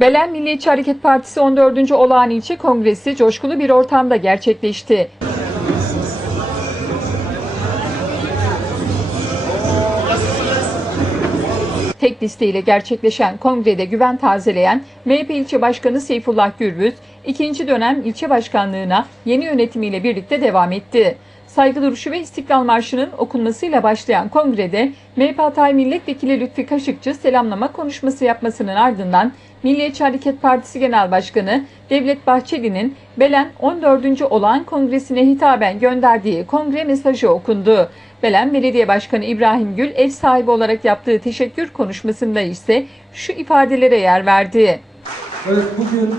Belen Milliyetçi Hareket Partisi 14. Olağan İlçe Kongresi coşkulu bir ortamda gerçekleşti. Tek listeyle gerçekleşen kongrede güven tazeleyen MHP ilçe başkanı Seyfullah Gürbüz, ikinci dönem ilçe başkanlığına yeni yönetimiyle birlikte devam etti. Saygı duruşu ve İstiklal Marşı'nın okunmasıyla başlayan kongrede MHP Hatay Milletvekili Lütfi Kaşıkçı selamlama konuşması yapmasının ardından Milliyetçi Hareket Partisi Genel Başkanı Devlet Bahçeli'nin Belen 14. olağan kongresine hitaben gönderdiği kongre mesajı okundu. Belen Belediye Başkanı İbrahim Gül ev sahibi olarak yaptığı teşekkür konuşmasında ise şu ifadelere yer verdi. Evet bugün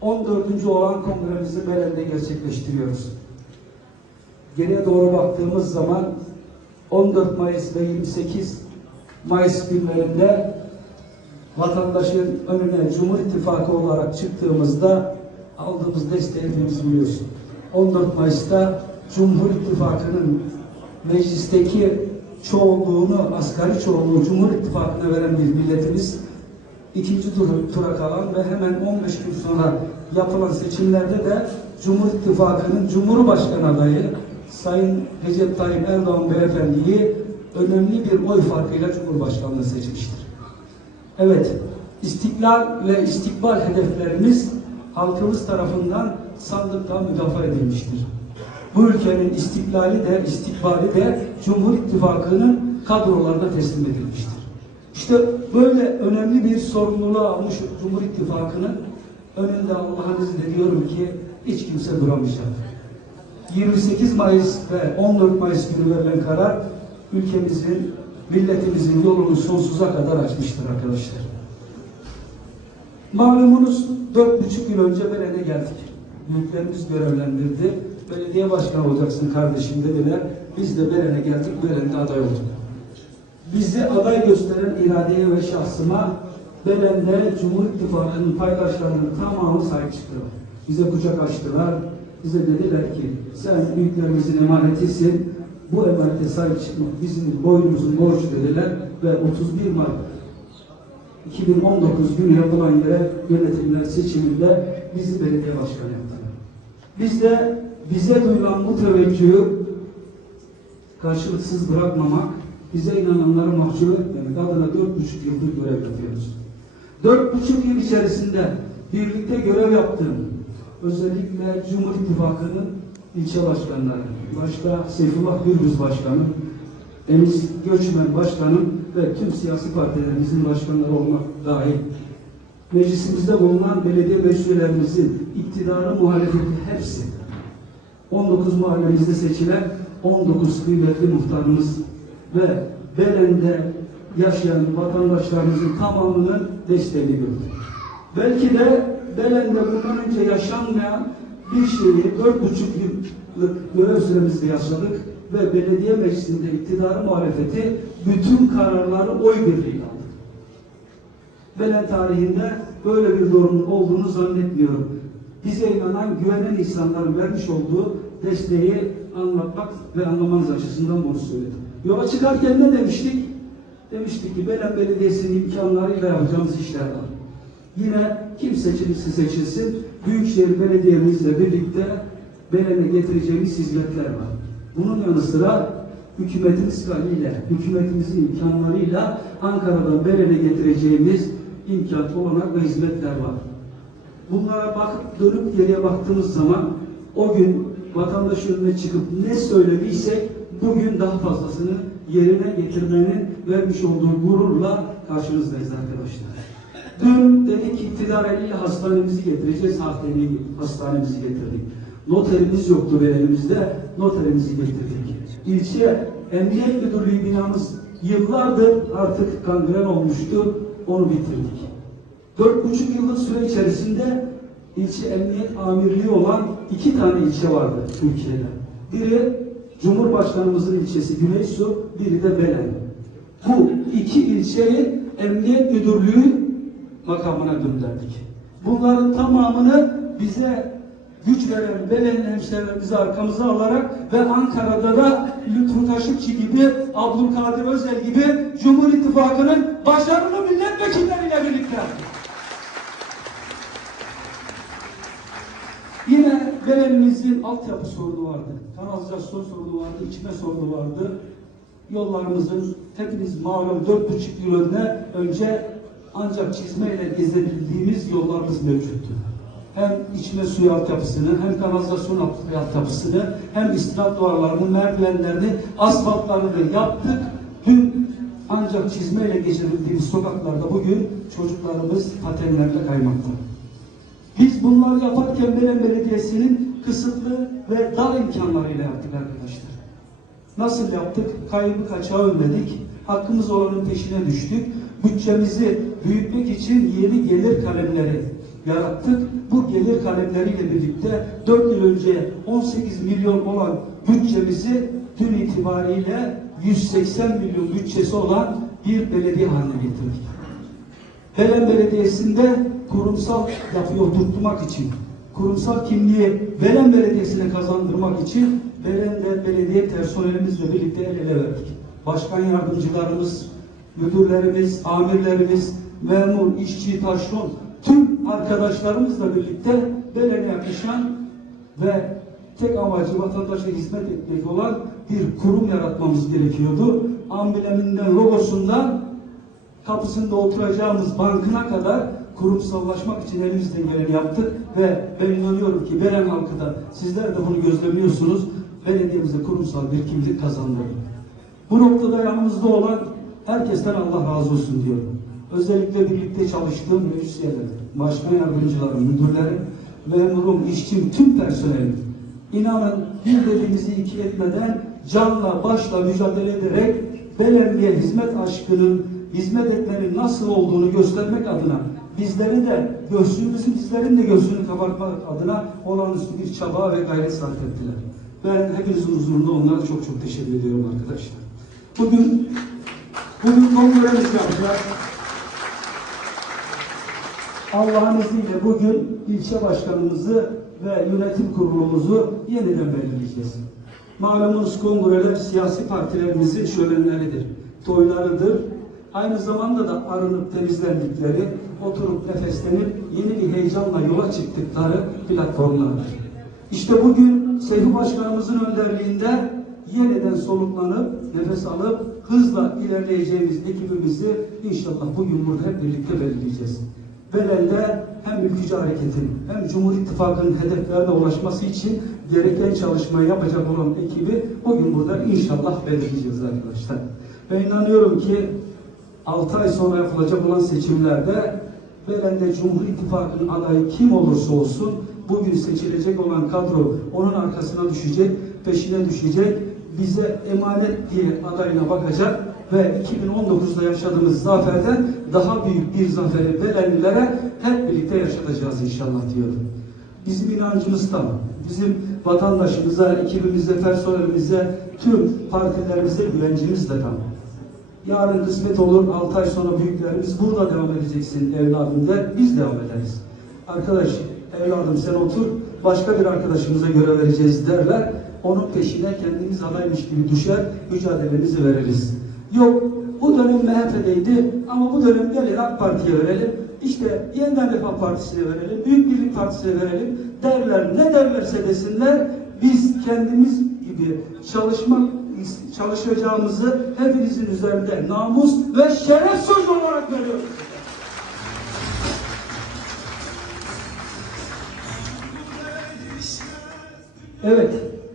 14. olan kongremizi Belen'de gerçekleştiriyoruz. Geriye doğru baktığımız zaman 14 Mayıs ve 28 Mayıs günlerinde vatandaşın önüne Cumhur İttifakı olarak çıktığımızda aldığımız desteği hepimiz biliyorsun. 14 Mayıs'ta Cumhur İttifakı'nın meclisteki çoğunluğunu, asgari çoğunluğu Cumhur İttifakı'na veren bir milletimiz ikinci tur, tura kalan ve hemen 15 gün sonra yapılan seçimlerde de Cumhur İttifakı'nın Cumhurbaşkanı adayı Sayın Recep Tayyip Erdoğan Beyefendi'yi önemli bir oy farkıyla Cumhurbaşkanlığı seçmiştir. Evet, istiklal ve istikbal hedeflerimiz halkımız tarafından sandıkta müdafaa edilmiştir. Bu ülkenin istiklali de istikbali de Cumhur İttifakı'nın kadrolarına teslim edilmiştir. İşte böyle önemli bir sorumluluğu almış Cumhur İttifakı'nın önünde Allah'ın izniyle diyorum ki hiç kimse duramayacak. 28 Mayıs ve 14 Mayıs günü verilen karar ülkemizin, milletimizin yolunu sonsuza kadar açmıştır arkadaşlar. Malumunuz dört buçuk yıl önce Belen'e geldik. Büyüklerimiz görevlendirdi. Belediye başkanı olacaksın kardeşim dediler. Biz de Belen'e geldik, Belen'de aday olduk. Bizi aday gösteren iradeye ve şahsıma Belen'de Cumhur İttifakı'nın paydaşlarının tamamı sahip çıktılar. Bize kucak açtılar. Bize dediler ki sen büyüklerimizin emanetisin. Bu emanete sahip çıkmak bizim boynumuzun borcu dediler ve 31 Mart 2019 günü yapılan yere yönetimler seçiminde bizi belediye başkanı yaptılar. Biz de bize duyulan bu teveccühü karşılıksız bırakmamak, bize inananları mahcup etmemek adına dört buçuk yıldır görev yapıyoruz. Dört buçuk yıl içerisinde birlikte görev yaptığım, özellikle Cumhur İttifakı'nın ilçe başkanları, başta Seyfullah Gürbüz Başkanı, Enis Göçmen Başkanım ve tüm siyasi partilerimizin başkanları olmak dahil meclisimizde bulunan belediye meclislerimizin iktidarı muhalefeti hepsi 19 mahallemizde seçilen 19 kıymetli muhtarımız ve Belen'de yaşayan vatandaşlarımızın tamamının desteğini gördük. Belki de Belen'de bundan önce yaşanmayan bir şeyi dört buçuk yıllık görev süremizde yaşadık ve belediye meclisinde iktidarı muhalefeti bütün kararları oy birliğiyle aldı. Belen tarihinde böyle bir durumun olduğunu zannetmiyorum. Bize inanan, güvenen insanların vermiş olduğu desteği anlatmak ve anlamanız açısından bunu söyledim. Yola çıkarken ne demiştik? Demiştik ki Belen Belediyesi'nin imkanlarıyla yapacağımız işler var. Yine kim seçilirse seçilsin, Büyükşehir Belediye'mizle birlikte Belen'e getireceğimiz hizmetler var. Bunun yanı sıra hükümetimiz ile, hükümetimizin imkanlarıyla Ankara'dan Belen'e getireceğimiz imkan, olanak ve hizmetler var. Bunlara bakıp dönüp geriye baktığımız zaman o gün vatandaş önüne çıkıp ne söylediysek bugün daha fazlasını yerine getirmenin vermiş olduğu gururla karşınızdayız arkadaşlar. Dün dedik iktidar eliyle hastanemizi getireceğiz, hastanemizi, hastanemizi getirdik. Noterimiz yoktu bir elimizde, noterimizi getirdik. İlçe Emniyet Müdürlüğü binamız yıllardır artık kangren olmuştu, onu bitirdik. Dört buçuk yıllık süre içerisinde ilçe emniyet amirliği olan iki tane ilçe vardı Türkiye'de. Biri Cumhurbaşkanımızın ilçesi Güneysu, biri de Belen. Bu iki ilçeyi emniyet müdürlüğü makamına gönderdik. Bunların tamamını bize güç veren Belen'in hemşehrilerimizi arkamıza alarak ve Ankara'da da Lütfü Taşıkçı gibi, Abdülkadir Özel gibi Cumhur İttifakı'nın başarılı milletvekilleriyle birlikte. Yine Belen'imizin altyapı sorunu vardı. Kanalizasyon sorunu vardı, içme sorunu vardı. Yollarımızın hepiniz malum dört buçuk yıl önce önce ancak çizmeyle gezebildiğimiz yollarımız mevcuttu. Hem içme suyu altyapısını, hem kanalizasyon alt- altyapısını, hem istinat duvarlarını, merdivenlerini, asfaltlarını yaptık. Dün ancak çizmeyle geçebildiğimiz sokaklarda bugün çocuklarımız patenlerle kaymakta. Biz bunları yaparken Belen Belediyesi'nin kısıtlı ve dar imkanlarıyla yaptık arkadaşlar. Nasıl yaptık? Kaybı kaçağı önledik. Hakkımız olanın peşine düştük. Bütçemizi büyütmek için yeni gelir kalemleri yarattık. Bu gelir kalemleriyle birlikte 4 yıl önce 18 milyon olan bütçemizi dün itibariyle 180 milyon bütçesi olan bir belediye haline getirdik. Belen Belediyesi'nde kurumsal yapıyı oturtmak için, kurumsal kimliği Belen Belediyesi'ne kazandırmak için Belen'de belediye personelimizle birlikte el ele verdik. Başkan yardımcılarımız, müdürlerimiz, amirlerimiz, memur, işçi, taşeron, tüm arkadaşlarımızla birlikte Belen'e yakışan ve tek amacı vatandaşa hizmet etmek olan bir kurum yaratmamız gerekiyordu. Ambleminden, logosundan kapısında oturacağımız bankına kadar kurumsallaşmak için elimizden geleni yaptık ve ben inanıyorum ki Beren halkı da sizler de bunu gözlemliyorsunuz. Belediyemize kurumsal bir kimlik kazandırdı. Bu noktada yanımızda olan herkesten Allah razı olsun diyorum. Özellikle birlikte çalıştığım meclis üyeleri, başkan yardımcılarım, müdürlerim, memurum, işçim, tüm personelim. İnanın bir dediğimizi iki etmeden canla başla mücadele ederek Belenli'ye hizmet aşkının, hizmet etmenin nasıl olduğunu göstermek adına bizleri de göğsümüzün bizlerin de göğsünü kabartmak adına olağanüstü bir çaba ve gayret sarf ettiler. Ben hepinizin huzurunda onlara çok çok teşekkür ediyorum arkadaşlar. Bugün bugün kongremiz yapacağız. Allah'ın izniyle bugün ilçe başkanımızı ve yönetim kurulumuzu yeniden belirleyeceğiz. Malumunuz kongreler siyasi partilerimizin şölenleridir, toylarıdır. Aynı zamanda da arınıp temizlendikleri, oturup nefeslenip yeni bir heyecanla yola çıktıkları platformlardır. İşte bugün Seyfi Başkanımızın önderliğinde yeniden soluklanıp, nefes alıp hızla ilerleyeceğimiz ekibimizi inşallah bugün burada hep birlikte belirleyeceğiz. Belen'de hem ülkücü hareketin hem Cumhur İttifakı'nın hedeflerine ulaşması için gereken çalışmayı yapacak olan ekibi bugün burada inşallah belirleyeceğiz arkadaşlar. Ben inanıyorum ki 6 ay sonra yapılacak olan seçimlerde Belen'de Cumhur İttifakı'nın adayı kim olursa olsun bugün seçilecek olan kadro onun arkasına düşecek, peşine düşecek, bize emanet diye adayına bakacak ve 2019'da yaşadığımız zaferden daha büyük bir zaferi Belenlilere hep birlikte yaşatacağız inşallah diyorum. Bizim inancımız tam. Bizim vatandaşımıza, ekibimize, personelimize, tüm partilerimize güvencimiz de tam. Yarın kısmet olur, 6 ay sonra büyüklerimiz burada devam edeceksin evladım der, biz devam ederiz. Arkadaş, evladım sen otur, başka bir arkadaşımıza göre vereceğiz derler. Onun peşine kendimiz adaymış gibi düşer, mücadelemizi veririz. Yok, bu dönem MHP'deydi ama bu dönem gelin AK Parti'ye verelim. İşte yeniden Refah Partisi'ne verelim, Büyük Birlik Partisi'ne verelim derler. Ne derlerse desinler, biz kendimiz gibi çalışmak çalışacağımızı hepinizin üzerinde namus ve şeref sözü olarak veriyoruz. Evet,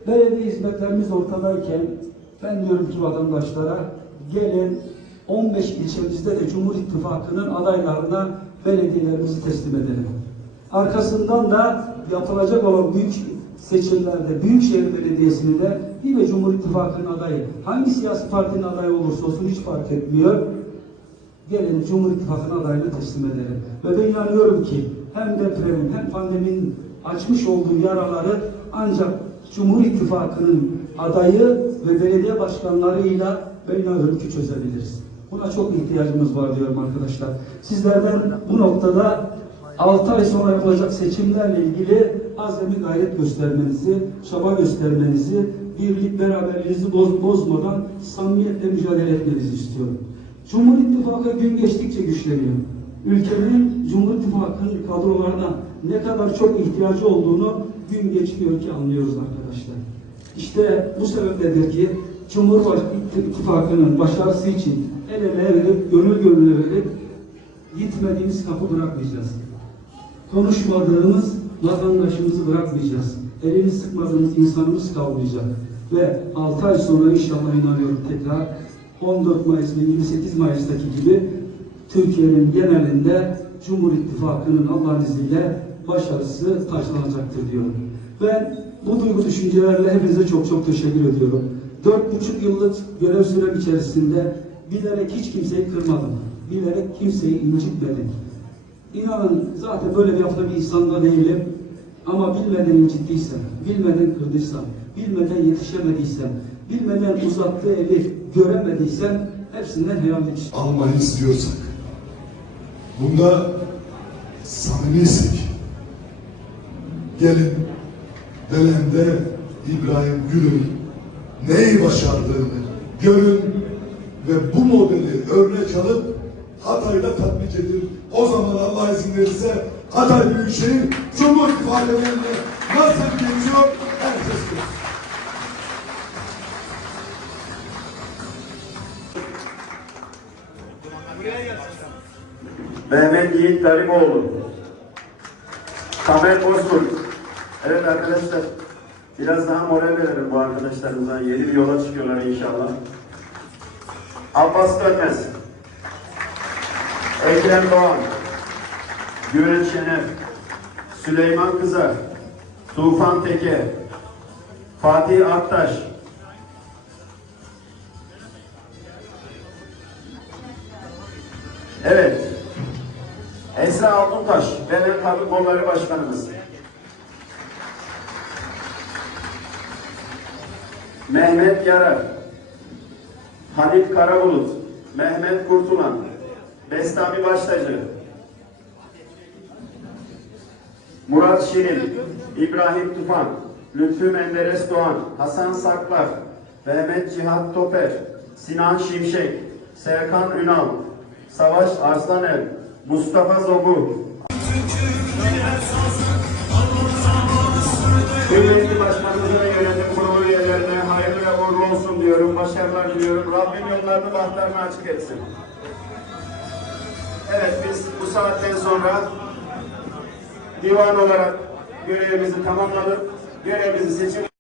belediye hizmetlerimiz ortadayken ben diyorum ki vatandaşlara gelin 15 ilçemizde de Cumhur İttifakı'nın adaylarına belediyelerimizi teslim edelim. Arkasından da yapılacak olan büyük seçimlerde Büyükşehir Belediyesi'ni de yine Cumhur İttifakı'nın adayı, hangi siyasi partinin adayı olursa olsun hiç fark etmiyor. Gelin Cumhur İttifakı'nın adayını teslim edelim. Ve ben inanıyorum ki hem depremin hem pandeminin açmış olduğu yaraları ancak Cumhur İttifakı'nın adayı ve belediye başkanlarıyla ki çözebiliriz. Buna çok ihtiyacımız var diyorum arkadaşlar. Sizlerden bu noktada 6 ay sonra yapılacak seçimlerle ilgili azami gayret göstermenizi, çaba göstermenizi, birlik beraberliğinizi boz, bozmadan samimiyetle mücadele etmenizi istiyorum. Cumhur İttifakı gün geçtikçe güçleniyor. Ülkenin Cumhur İttifakı'nın kadrolarına ne kadar çok ihtiyacı olduğunu gün geçmiyor ki anlıyoruz arkadaşlar. İşte bu sebepledir ki Cumhurbaşkanı İttifakı'nın başarısı için el ele verip, gönül gönüle verip gitmediğimiz kapı bırakmayacağız. Konuşmadığımız vatandaşımızı bırakmayacağız. Elini sıkmadığımız insanımız kalmayacak. Ve 6 ay sonra inşallah inanıyorum tekrar 14 Mayıs ve 28 Mayıs'taki gibi Türkiye'nin genelinde Cumhur İttifakı'nın Allah'ın izniyle başarısı taçlanacaktır diyorum. Ben bu duygu düşüncelerle hepinize çok çok teşekkür ediyorum. Dört buçuk yıllık görev sürem içerisinde bilerek hiç kimseyi kırmadım. Bilerek kimseyi incitmedim. İnanın zaten böyle hafta bir insanda değilim. Ama bilmeden incittiysem, bilmeden kırdıysam, bilmeden yetişemediysem, bilmeden uzattığı eli göremediysem hepsinden istiyorum. almayı istiyorsak, bunda samimiysek, gelin Belen'de İbrahim Gül'ün neyi başardığını görün ve bu modeli örnek alıp Hatay'da tatbik edin. O zaman Allah izin verirse Hatay Büyükşehir Cumhur İttifakı'nın nasıl geçiyor herkes görsün. Mehmet Yiğit Gariboğlu. Tamer Bozkurt. Evet arkadaşlar. Biraz daha moral verelim bu arkadaşlarımıza. Yeni bir yola çıkıyorlar inşallah. Abbas Dönmez. Ekrem Doğan. Güven Şener. Süleyman Kızar. Tufan Teke. Fatih Aktaş. Evet. Esra Altuntaş, Devlet Kadın Kolları Başkanımız. Mehmet Yarar, Halit Karabulut, Mehmet Kurtulan, Bestami Baştacı, Murat Şirin, İbrahim Tufan, Lütfü Menderes Doğan, Hasan Saklar, Mehmet Cihat Toper, Sinan Şimşek, Serkan Ünal, Savaş Arslanel, Mustafa Zogu, Kıymetli başkanımıza Başarılar diliyorum. Rabbim yollarını bahtlarını açık etsin. Evet biz bu saatten sonra divan olarak görevimizi tamamladık. Görevimizi seçim